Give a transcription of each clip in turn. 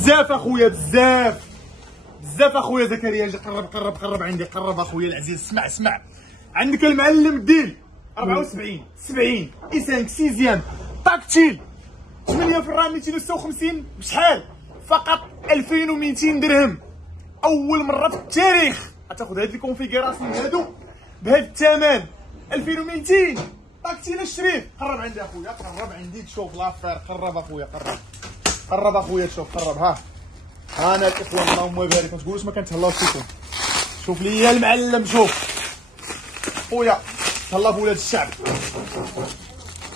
بزاف اخويا، بزاف بزاف اخويا زكريا. جي قرب عندي، قرب اخويا العزيز. اسمع عندك المعلم ديل 74 70 اي 5 سيزيام تاكتيل 8 في الرام 256 بشحال؟ فقط 2200 درهم. اول مره في التاريخ غتاخذ هاد الكونفيغوراسيون هادو بهاد الثمن 2200. تاكتيل اشريه. قرب عندي اخويا، قرب عندي تشوف لافير. قرب اخويا، قرب اخويا تشوف. قرب. ها انا الاخوان اللهم بارك، ما تقولوش ما كنتهلاوش فيكم. شوف ليا المعلم، شوف خويا تهلا في ولاد الشعب.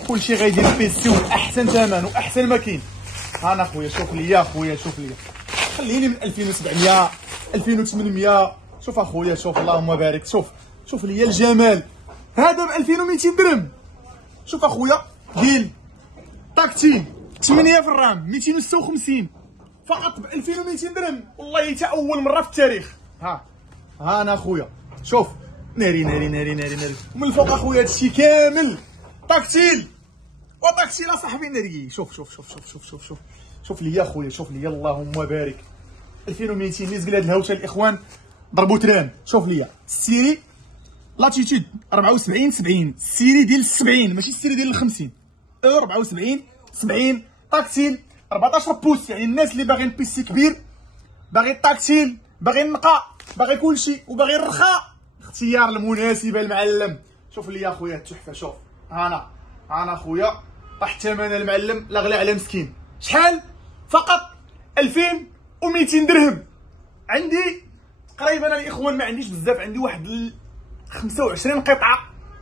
كلشي غيدير بيسي واحسن ثمن واحسن ما كاين. ها انا خويا شوف ليا، خويا شوف ليا، خليني من 2700 2800. شوف اخويا، شوف اللهم بارك. شوف ليا الجمال. هذا ب 2200 درهم. شوف اخويا ديل تاكتيل 8 في الرام 256 فقط ب 2200 درهم. والله حتى اول مره في التاريخ. ها انا اخويا شوف ناري ناري ناري ناري ناري ومن الفوق اخويا هادشي كامل تاكتيل وتاكتيل اصاحبي ناري. شوف ليا اخويا، شوف ليا اللهم بارك. 2200 نزق لهاد الهوشه الاخوان ضربوا تران. شوف ليا السيري لاتيتود 74 70 السيري ديال 70 ماشي السيري ديال 50. 74 70 تاكتيل 14 بوس. يعني الناس اللي باغيين بيسي كبير، باغي التاكتيل، باغي النقاء، باغي كلشي وباغي الرخاء، اختيار المناسب المعلم. شوف لي اخويا التحفه. شوف انا اخويا طاح ثمن المعلم لا غلى على مسكين. شحال؟ فقط 2200 درهم. عندي تقريبا الاخوان ما عنديش بزاف، عندي واحد 25 قطعه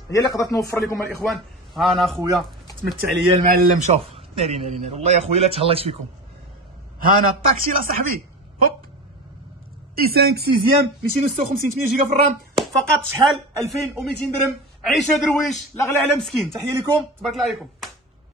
هي اللي قدرت نوفر لكم الاخوان. انا اخويا تمتع ليا المعلم. شوف ناري ناري ناري والله يا خويا لا تهلاش فيكم. انا الطاكسي صاحبي هوب اي 5 سيزيام 256 8 جيجا في الرام فقط شحال؟ 2200 درهم. عيشه درويش لا غلى على مسكين. تحيه لكم، تبارك الله عليكم.